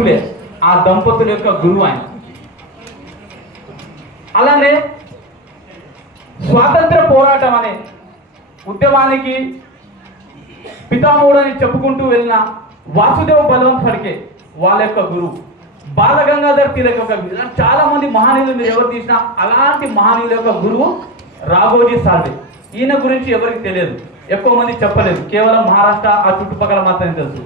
ఫూలే ఆ దంపతుల యొక్క గురువు ఆయన. అలానే స్వాతంత్ర పోరాటం అనే ఉద్యమానికి పితామహుడు అని చెప్పుకుంటూ వెళ్ళిన వాసుదేవ్ బలవంత్ ఫడ్కే వాళ్ళ యొక్క గురువు. బాల గంగాధర్ తిలక్ యొక్క చాలా మంది మహనీయులు మీరు ఎవరు తీసినా అలాంటి మహనీయుల యొక్క గురువు రాఘోజీ సాల్వే. ఈయన గురించి ఎవరికి తెలియదు, ఎక్కువ మంది చెప్పలేదు, కేవలం మహారాష్ట్ర ఆ చుట్టుపక్కల మాత్రమే తెలుసు.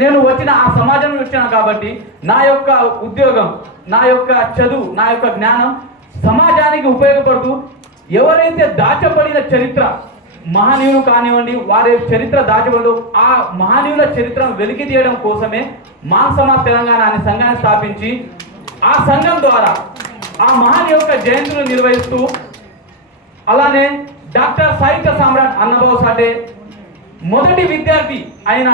నేను వచ్చిన ఆ సమాజం వచ్చాను కాబట్టి నా యొక్క ఉద్యోగం, నా యొక్క చదువు, నా యొక్క జ్ఞానం సమాజానికి ఉపయోగపడుతూ ఎవరైతే దాచబడిన చరిత్ర మహనీయులు కానివ్వండి వారి చరిత్ర దాచబడు ఆ మహనీయుల చరిత్రను వెలికి తీయడం కోసమే మాన్ సమాజ్ తెలంగాణ అనే సంఘాన్ని స్థాపించి ఆ సంఘం ద్వారా ఆ మహనీయ యొక్క జయంతులు నిర్వహిస్తూ అలానే డాక్టర్ సాహిత్య సామ్రాట్ అన్నభావ్ సాఠే మొదటి విద్యార్థి అయిన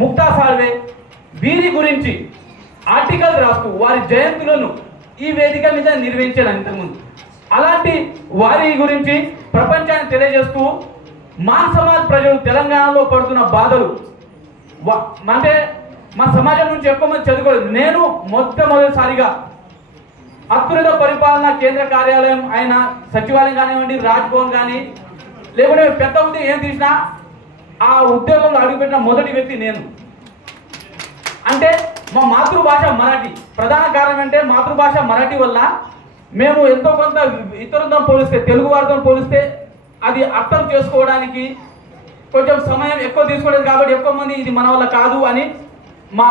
ముక్తా సాల్వే వీరి గురించి ఆర్టికల్ రాస్తూ వారి జయంతులను ఈ వేదిక మీద నిర్వహించాడు ఇంతకుముందు. అలాంటి వారి గురించి ప్రపంచాన్ని తెలియజేస్తూ మాన్ సమాజ్ ప్రజలు తెలంగాణలో పడుతున్న బాధలు అంటే మా సమాజం నుంచి ఎక్కువ మంది చదువుకోలేదు. నేను మొట్టమొదటిసారిగా అత్యున్నత పరిపాలన కేంద్ర కార్యాలయం అయిన సచివాలయం కానివ్వండి, రాజ్ భవన్ కానీ లేకుంటే పెద్ద ఉద్యోగం ఏం తీసినా ఆ ఉద్యోగంలో అడుగుపెట్టిన మొదటి వ్యక్తి నేను. అంటే మా మాతృభాష మరాఠీ. ప్రధాన కారణం అంటే మాతృభాష మరాఠీ వల్ల మేము ఎంతో కొంత ఇతరులతో పోలిస్తే, తెలుగు వారితో పోలిస్తే అది అర్థం చేసుకోవడానికి కొంచెం సమయం ఎక్కువ తీసుకోలేదు. కాబట్టి ఎక్కువ మంది ఇది మన వల్ల కాదు అని మా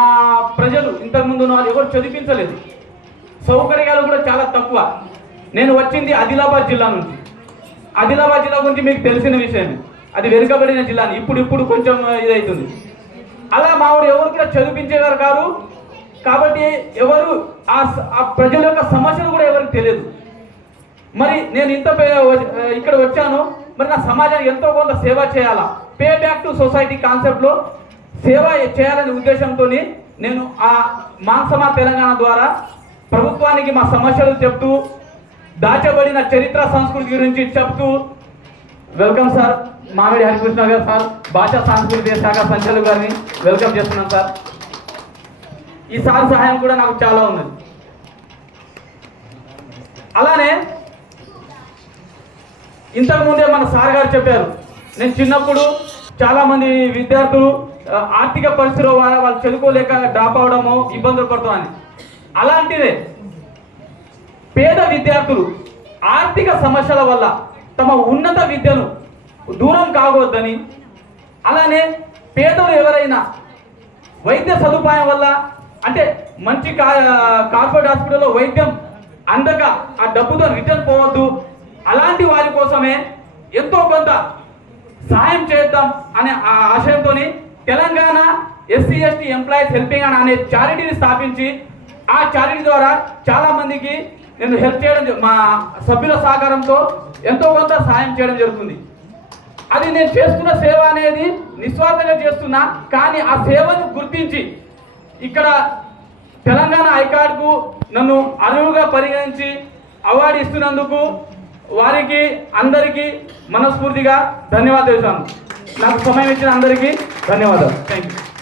ప్రజలు ఇంతకుముందు ఉన్న వాళ్ళు ఎవరు చదివించలేదు. సౌకర్యాలు కూడా చాలా తక్కువ. నేను వచ్చింది ఆదిలాబాద్ జిల్లా నుంచి. ఆదిలాబాద్ జిల్లా గురించి మీకు తెలిసిన విషయమే, అది వెనుకబడిన జిల్లాని ఇప్పుడు కొంచెం ఇదవుతుంది. అలా మావాడు ఎవరు కూడా చదివించేవారు కాదు. కాబట్టి ఎవరు ఆ ప్రజల యొక్క సమస్యలు కూడా ఎవరికి తెలియదు. మరి నేను ఇక్కడ వచ్చాను, మరి నా సమాజానికి ఎంతో కొంత సేవ చేయాలా, పే బ్యాక్ టు సొసైటీ కాన్సెప్ట్లో సేవ చేయాలనే ఉద్దేశంతో నేను ఆ మాన్ సమాజ్ తెలంగాణ ద్వారా ప్రభుత్వానికి మా సమస్యలు చెప్తూ దాచబడిన చరిత్ర సంస్కృతి గురించి చెప్తూ వెల్కమ్ సార్ మామిడి హరికృష్ణ గారు సార్, భాషా సాంస్కృతిక శాఖ సంచాలకులు గారిని వెల్కమ్ చేస్తున్నాను సార్. ఈ సార్ సహాయం కూడా నాకు చాలా ఉన్నది. అలానే ఇంతకుముందే మన సార్ గారు చెప్పారు, నేను చిన్నప్పుడు చాలామంది విద్యార్థులు ఆర్థిక పరిస్థితిలో వాళ్ళు చదువుకోలేక డ్రాప్ అవడము ఇబ్బందులు పడుతున్నారని. అలాంటిదే పేద విద్యార్థులు ఆర్థిక సమస్యల వల్ల తమ ఉన్నత విద్యను దూరం కావద్దని, అలానే పేదలు ఎవరైనా వైద్య సదుపాయం వల్ల అంటే మంచి కార్పొరేట్ హాస్పిటల్లో వైద్యం అందక ఆ డబ్బుతో రిటర్న్ పోవద్దు, అలాంటి వారి కోసమే ఎంతో కొంత సహాయం చేద్దాం అనే ఆ ఆశయంతో Telangana SC ST employees helping hand అనే చారిటీని స్థాపించి ఆ చారిటీ ద్వారా చాలా మందికి నేను హెల్ప్ చేయడం, మా సభ్యుల సహకారంతో ఎంతో కొంత సహాయం చేయడం జరుగుతుంది. అది నేను చేస్తున్న సేవ అనేది నిస్వార్థంగా చేస్తున్నా, కానీ ఆ సేవను గుర్తించి ఇక్కడ తెలంగాణ ఐకార్డ్కు నన్ను అర్హులుగా పరిగణించి అవార్డు ఇస్తున్నందుకు వారికి అందరికీ మనస్ఫూర్తిగా ధన్యవాదాలు. నాకు సమయం ఇచ్చిన అందరికీ ధన్యవాదాలు. Thank you.